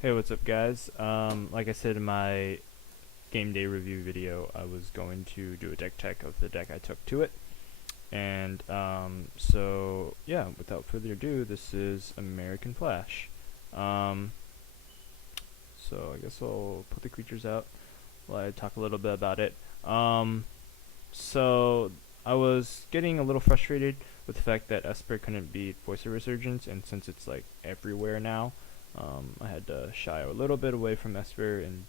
Hey, what's up, guys? Like I said in my game day review video, I was going to do a deck tech of the deck I took to it. And so, yeah, without further ado, this is American Flash. Um, so I guess I'll put the creatures out while I talk a little bit about it. So I was getting a little frustrated with the fact that Esper couldn't beat Voice of Resurgence, and since it's like everywhere now, I had to shy a little bit away from Esper and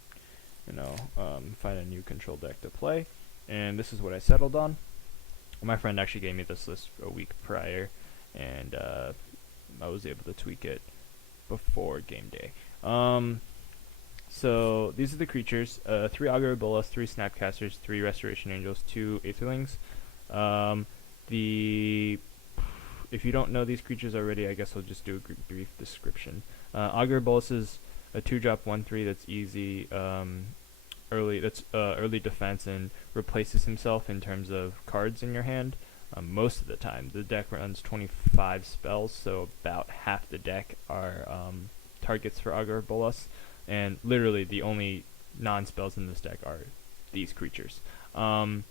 find a new control deck to play. And this is what I settled on. My friend actually gave me this list a week prior, and I was able to tweak it before game day. So these are the creatures: 3 Augur Bolas, 3 Snapcasters, 3 Restoration Angels, 2 Aetherlings. Um, the If you don't know these creatures already, I guess I'll just do a brief description. Augur Bolas is a 2-drop 1/3 that's easy, early defense, and replaces himself in terms of cards in your hand. Most of the time, the deck runs 25 spells, so about half the deck are targets for Augur Bolas, and literally the only non-spells in this deck are these creatures. And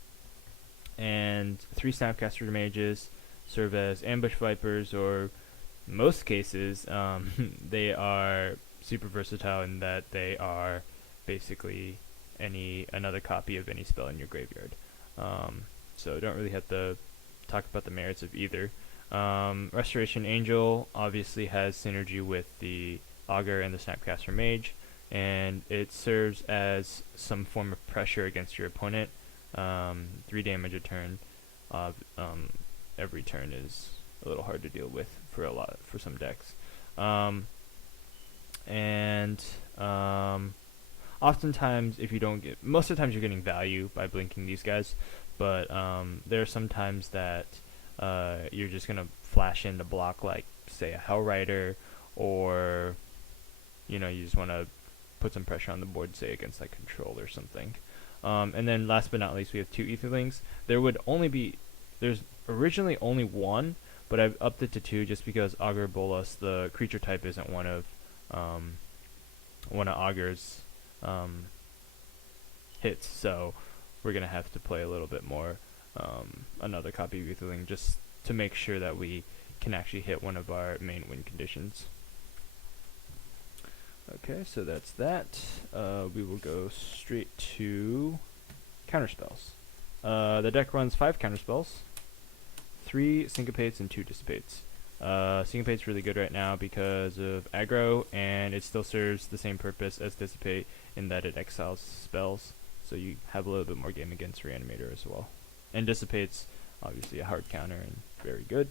3 Snapcaster mages serve as ambush vipers, or most cases they are super versatile in that they are basically another copy of any spell in your graveyard. So don't really have to talk about the merits of either. Restoration Angel obviously has synergy with the Augur and the Snapcaster Mage, and it serves as some form of pressure against your opponent. 3 damage a turn. Every turn is a little hard to deal with for some decks. And oftentimes, if you don't get, most of the times you're getting value by blinking these guys, but there are some times that you're just gonna flash in to block, like say a Hellrider, or you just want to put some pressure on the board, say against like control or something. And then last but not least, we have 2 Aetherlings. There's originally only 1, but I've upped it to 2 just because Augur Bolas, the creature type, isn't one of Augur's hits, so we're gonna have to play a little bit more another copy of Aetherling just to make sure that we can actually hit one of our main win conditions. Okay, so that's that. We will go straight to counterspells. The deck runs 5 counterspells, 3 syncopates and 2 dissipates. Syncopate's really good right now because of aggro, and it still serves the same purpose as dissipate in that it exiles spells, so you have a little bit more game against Reanimator as well. And dissipate's obviously a hard counter and very good.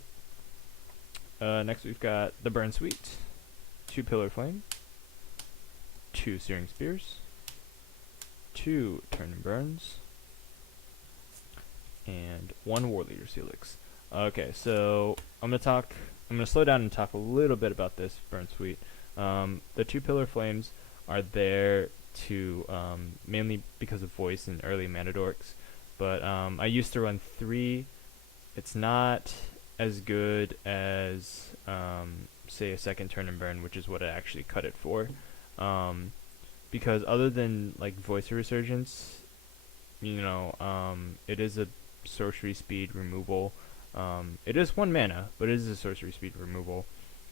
Next we've got the Burn Suite, 2 Pillar Flame, 2 Searing Spears, 2 Turn and Burns, and 1 War Leader's Helix. Okay, so I'm gonna slow down and talk a little bit about this Burn Suite. The 2 Pillar Flames are there to mainly because of voice and early mana dorks, but I used to run 3. It's not as good as say a second Turn and Burn, which is what I actually cut it for. Because other than like Voice of Resurgence, it is a sorcery speed removal. It is 1 mana, but it is a sorcery speed removal,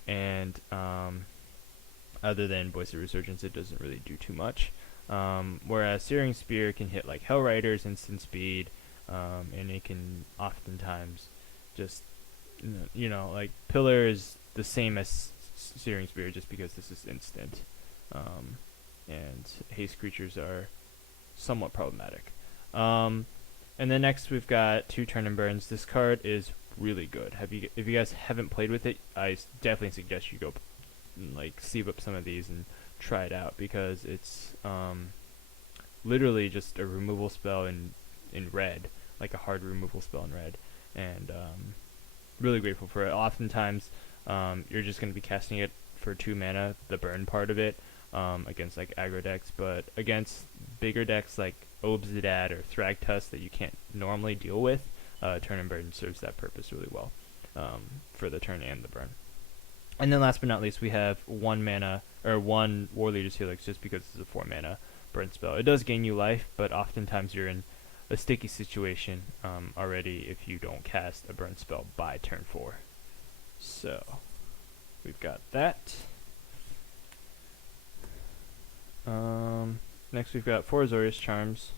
and other than Voice of Resurgence, it doesn't really do too much. Whereas Searing Spear can hit like Hellriders instant speed, and it can oftentimes just, like Pillar is the same as Searing Spear just because this is instant, and haste creatures are somewhat problematic. And then next we've got 2 Turn and Burns. This card is really good. If you guys haven't played with it, I definitely suggest you go like sieve up some of these and try it out, because it's literally just a removal spell in red, like a hard removal spell in red, and really grateful for it. Oftentimes you're just going to be casting it for 2 mana, the burn part of it, against like aggro decks, but against bigger decks like Obsidian or Thragtusk that you can't normally deal with, Turn and Burn serves that purpose really well, for the turn and the burn. And then last but not least, we have 1 mana or one War Leader's Helix just because it's a 4 mana burn spell. It does gain you life, but oftentimes you're in a sticky situation already if you don't cast a burn spell by turn 4. So we've got that. Next we've got 4 Azorius Charms.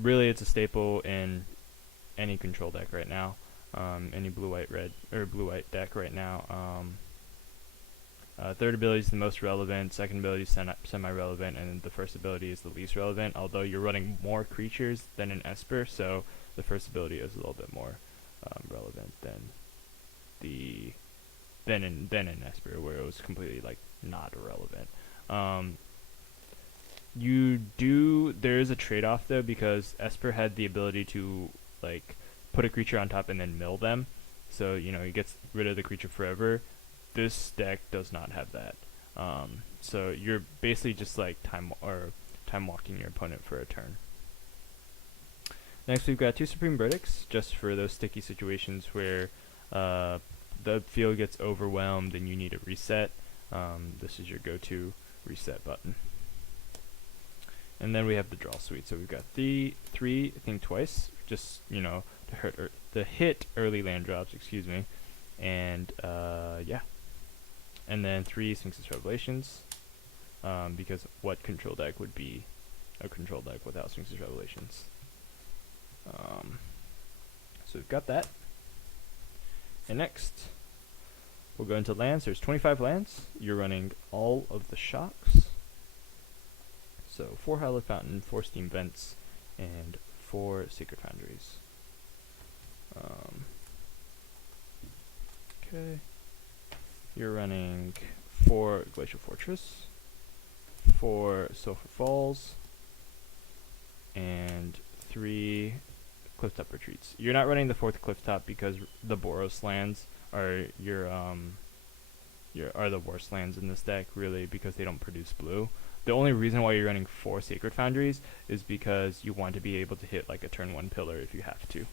Really, it's a staple in any control deck right now. Any blue-white-red or blue-white deck right now. Third ability is the most relevant, second ability is semi-relevant, and the first ability is the least relevant, although you're running more creatures than an Esper, so the first ability is a little bit more relevant than an Esper, where it was completely like not irrelevant. There is a trade-off though, because Esper had the ability to like put a creature on top and then mill them, so you know, it gets rid of the creature forever. This deck does not have that, so you're basically just like time walking your opponent for a turn. Next we've got 2 Supreme Verdicts, just for those sticky situations where the field gets overwhelmed and you need a reset. This is your go-to reset button. And then we have the draw suite. So we've got the 3 Think Twice, just, you know, to hit early land drops, excuse me. And yeah. And then 3 Sphinx's Revelations, because what control deck would be a control deck without Sphinx's Revelations? So we've got that. And next, we'll go into lands. There's 25 lands. You're running all of the shocks. So 4 Hallowed Fountain, 4 Steam Vents, and 4 Sacred Foundries. Okay. You're running 4 Glacial Fortress, 4 Sulphur Falls, and 3 Clifftop Retreats. You're not running the 4th Clifftop because the Boros lands are are the worst lands in this deck, really, because they don't produce blue. The only reason why you're running 4 Sacred Foundries is because you want to be able to hit like a turn 1 pillar if you have to.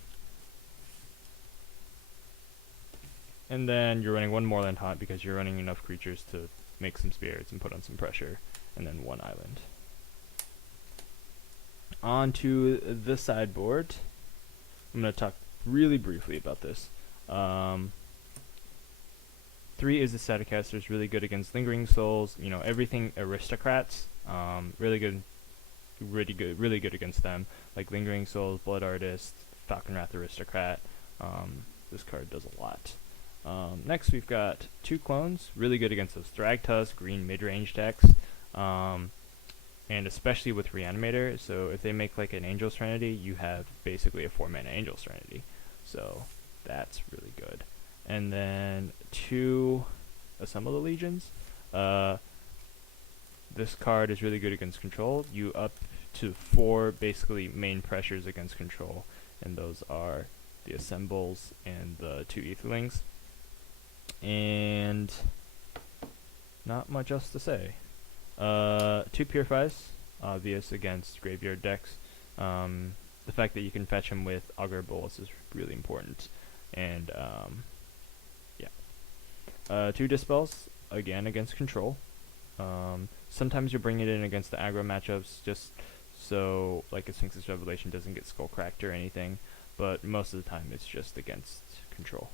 And then you're running 1 Moorland Haunt because you're running enough creatures to make some spirits and put on some pressure, and then 1 island. On to the sideboard. I'm going to talk really briefly about this. 3 is the Staticaster, is really good against Lingering Souls, you know, everything Aristocrats, really good against them, like Lingering Souls, Blood Artist, Falconwrath Aristocrat. This card does a lot. Next we've got 2 clones, really good against those Thragtusk, green mid-range decks, and especially with Reanimator. So if they make like an Angel Serenity, you have basically a 4-mana Angel Serenity, so that's really good. And then 2 Assemble the Legions. This card is really good against control. You up to 4 basically main pressures against control, and those are the Assembles and the 2 Aetherlings. And not much else to say. 2 Purifies, obvious against graveyard decks. The fact that you can fetch him with Augur Bolus is really important. And yeah. 2 Dispels, again against control. Sometimes you bring it in against the aggro matchups, just so like a Sphinx's Revelation doesn't get skull cracked or anything, but most of the time it's just against control.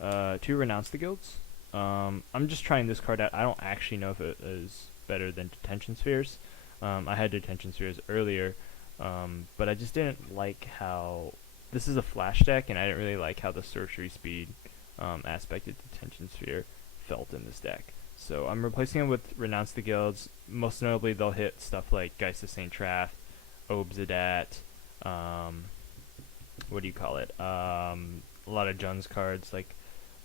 2 Renounce the Guilds. I'm just trying this card out. I don't actually know if it is better than Detention Spheres. I had Detention Spheres earlier, but I just didn't like how this is a flash deck, and I didn't really like how the sorcery speed aspect of Detention Sphere felt in this deck. So I'm replacing it with Renounce the Guilds. Most notably, they'll hit stuff like Geist of St. Trath, Obzedat, what do you call it? A lot of Jun's cards, like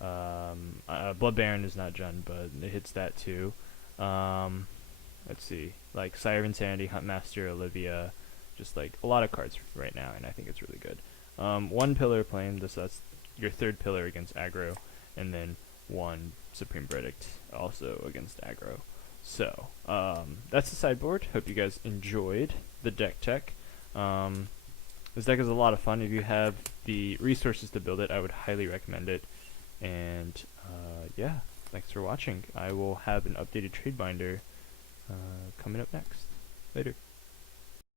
Blood Baron is not Jun, but it hits that too. Let's see, like Sire of Insanity, Huntmaster, Olivia, just like a lot of cards right now, and I think it's really good. 1 Pillar Plane, that's your 3rd pillar against aggro, and then 1 Supreme Verdict, also against aggro. So, that's the sideboard. Hope you guys enjoyed the deck tech. This deck is a lot of fun. If you have the resources to build it, I would highly recommend it. And yeah, thanks for watching. I will have an updated trade binder coming up next. Later.